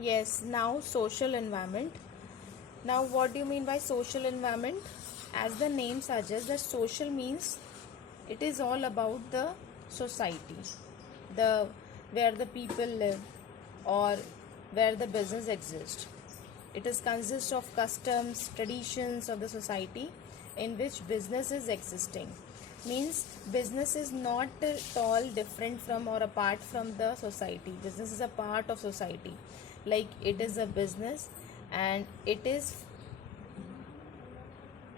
Yes, now social environment. Now, what do you mean by social environment? As the name suggests, that social means it is all about the society, the where the people live, or where the business exists. It is consists of customs, traditions of the society in which business is existing. Means business is not at all different from or apart from the society. Business is a part of society. Like it is a business and it is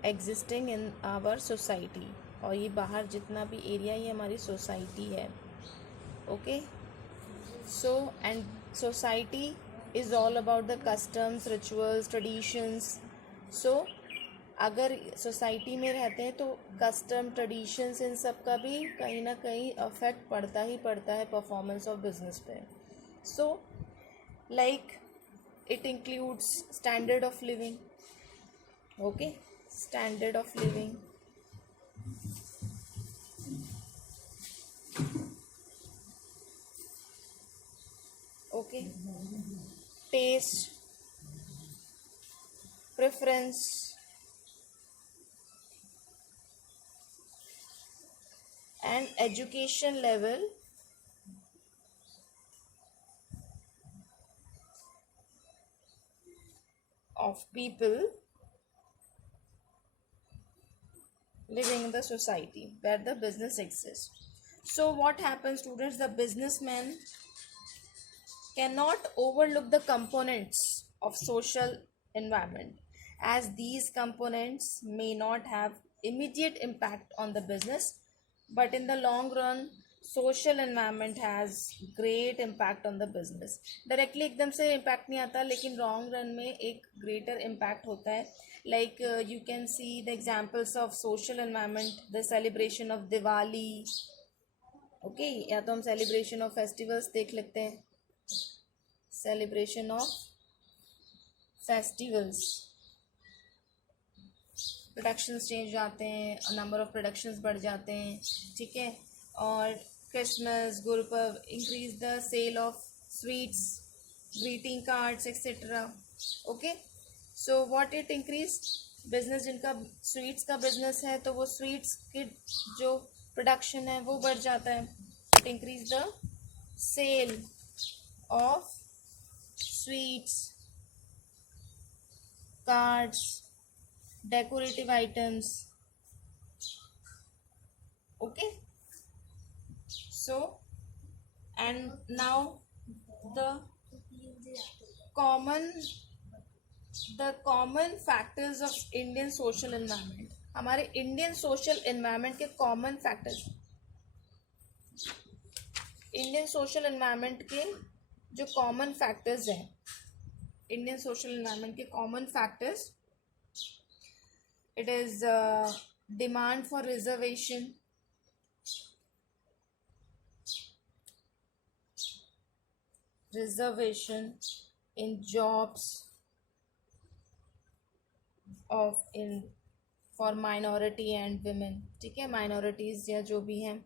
existing in our society और ये बाहर जितना भी एरिया ये हमारी society है okay so and society is all about the customs rituals traditions so अगर society में रहते हैं तो कस्टम ट्रेडिशंस इन सब का भी कहीं ना कहीं अफेक्ट पड़ता ही पड़ता है परफॉर्मेंस ऑफ बिजनेस पे so like it includes standard of living okay standard of living okay taste preference and education level of people living in the society where the business exists. So what happens, students? The businessman cannot overlook the components of social environment, as these components may not have immediate impact on the business, but in the long run social environment has great impact on the business. Directly एकदम से impact नहीं आता, लेकिन long run में एक greater impact होता है. Like you can see the examples of social environment, the celebration of Diwali. Okay, या तो हम celebration of festivals देख लेते हैं. Celebration of festivals productions change हो जाते हैं नंबर ऑफ प्रोडक्शंस बढ़ जाते हैं ठीक है और Christmas Gurpurab increase the sale of sweets greeting cards etcetera okay so what it increase business जिनका स्वीट्स का बिजनेस है तो वो स्वीट्स की जो प्रोडक्शन है वो बढ़ जाता है it increase the sale of sweets, cards, decorative items. Okay. So, and now the common factors of Indian social environment. हमारे Indian social environment के common factors. Indian social environment के जो कॉमन फैक्टर्स हैं इंडियन सोशल एनवायरनमेंट के common factors it is demand for reservation in jobs of in for minority and women ठीक है माइनॉरिटीज़ या जो भी हैं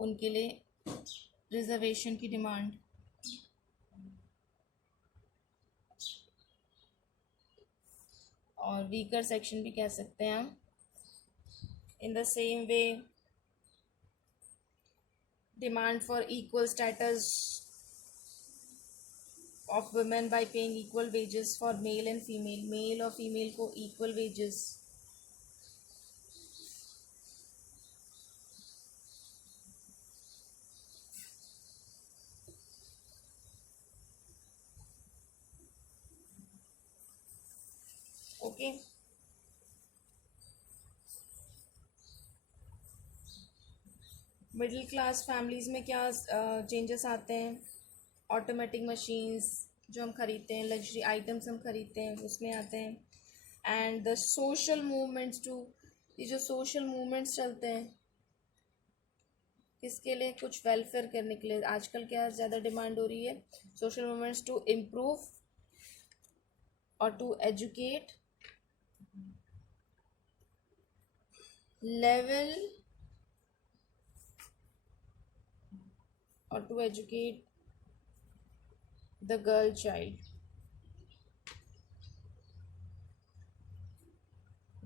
उनके लिए रिजर्वेशन की डिमांड और वीकर सेक्शन भी कह सकते हैं हम in the same way demand for equal status of women bye paying equal wages for male and female male और फीमेल को equal wages okay middle class families में क्या चेंजेस आते हैं ऑटोमेटिक मशीन्स जो हम खरीदते हैं लग्जरी आइटम्स हम खरीदते हैं उसमें आते हैं and the social movements to ये जो सोशल मूवमेंट्स चलते हैं किसके लिए कुछ वेलफेयर करने के लिए आजकल क्या ज़्यादा डिमांड हो रही है सोशल मूवमेंट्स टू इम्प्रूव और to educate level or to educate the girl child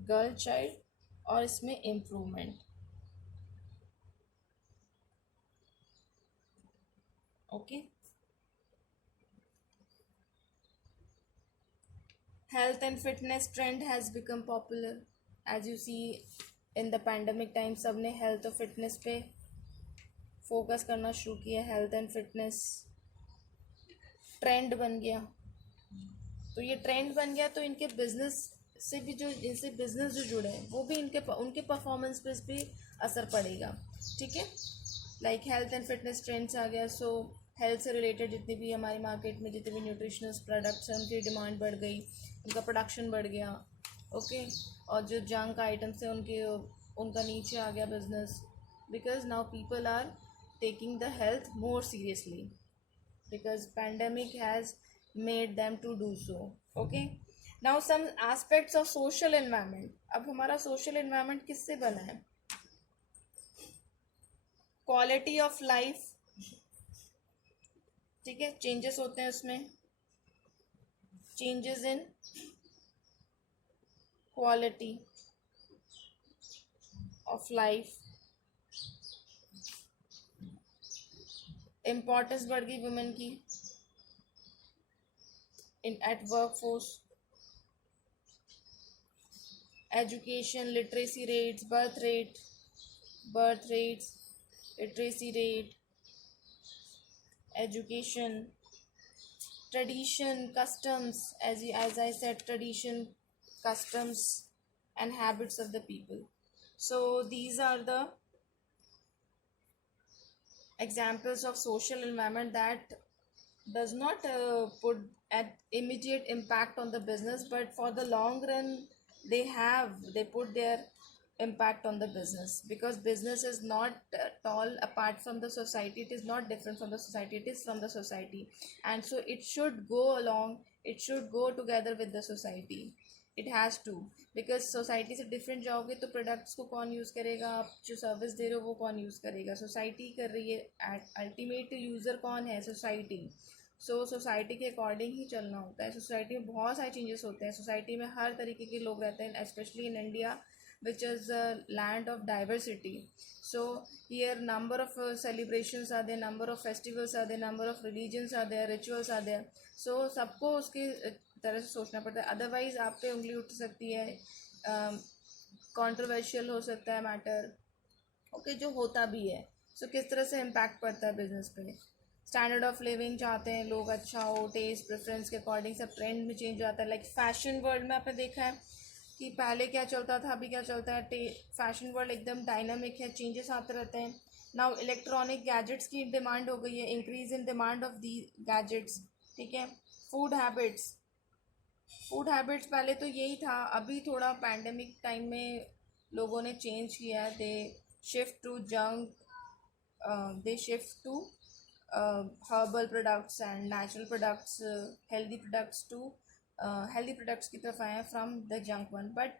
girl child और इसमें improvement. Okay. Health and fitness trend has become popular. As you see, in the pandemic time सबने health और fitness पे फोकस करना शुरू किया. Health and fitness trend बन गया. तो ये ट्रेंड बन गया तो इनके बिजनेस से भी, जो इनसे बिजनेस जो जुड़े हैं, वो भी उनके परफॉर्मेंस पे भी असर पड़ेगा. ठीक है. Like health and fitness trends आ गया. सो हेल्थ से रिलेटेड जितनी भी हमारी मार्केट में जितने भी न्यूट्रिशनल प्रोडक्ट्स हैं, उनकी डिमांड बढ़ गई, उनका प्रोडक्शन बढ़ गया. ओके. और जो जंक आइटम्स हैं उनका नीचे आ गया business, because now people are taking the health more seriously because pandemic has made them to do so. Okay. Now some aspects of social environment. अब हमारा social environment किससे बना है? Quality of life. ठीक है. changes होते हैं उसमें. changes in quality of life. Importance बढ़ गई वुमेन की in at work force. Education, literacy rates, birth rates, literacy rate, education, tradition, customs, as I said, tradition, customs, and habits of the people. So these are the examples of social environment that does not put an immediate impact on the business, but for the long run they put their impact on the business, because business is not at all apart from the society. It is not different from the society, it is from the society, and so it should go along, it should go together with the society. It has to, because society से different जाओगे तो प्रोडक्ट्स को कौन यूज़ करेगा, आप जो सर्विस दे रहे हो वो कौन यूज़ करेगा, सोसाइटी कर रही है. अल्टीमेट यूज़र कौन है? सोसाइटी. सो सोसाइटी के अकॉर्डिंग ही चलना होता है. सोसाइटी में बहुत सारे चेंजेस होते हैं. सोसाइटी में हर तरीके के लोग रहते हैं, specially in India which is a land of diversity. So here number of celebrations are there, number of festivals are there, number of religions are there, rituals are there. So सबको उसके तरह से सोचना पड़ता है, अदरवाइज आप पे उंगली उठ सकती है, कंट्रोवर्शियल हो सकता है मैटर. ओके. जो होता भी है. सो किस तरह से इम्पैक्ट पड़ता है बिजनेस पे. स्टैंडर्ड ऑफ लिविंग चाहते हैं लोग अच्छा हो, टेस्ट प्रेफरेंस के अकॉर्डिंग सब ट्रेंड में चेंज आता है. लाइक फैशन वर्ल्ड में आपने देखा है कि पहले क्या चलता था, अभी क्या चलता है. फैशन वर्ल्ड एकदम डायनामिक है, चेंजेस आते रहते हैं. नाउ इलेक्ट्रॉनिक गैजेट्स की डिमांड हो गई है, increase in demand of the gadgets. ठीक है. फूड हैबिट्स पहले तो यही था, अभी थोड़ा पैंडेमिक टाइम में लोगों ने चेंज किया. They shift to herbal products and natural products, healthy products की तरफ आए हैं from the junk one. But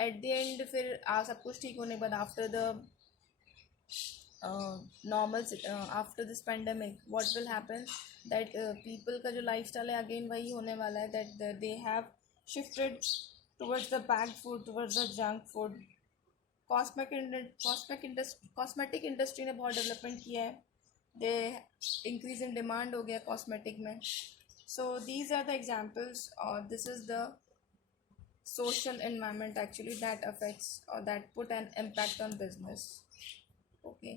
at the end फिर सब कुछ ठीक होने के बाद after the normal after this pandemic what will happen that people का जो लाइफस्टाइल है अगेन वही होने वाला है, that they have shifted towards the packed food, towards the junk food. Cosmetic industry ने बहुत डेवलपमेंट किया है. दे इंक्रीज इन डिमांड हो गया कॉस्मेटिक में. So these are the examples, or this is the social environment actually that affects or that put an impact on business. Okay.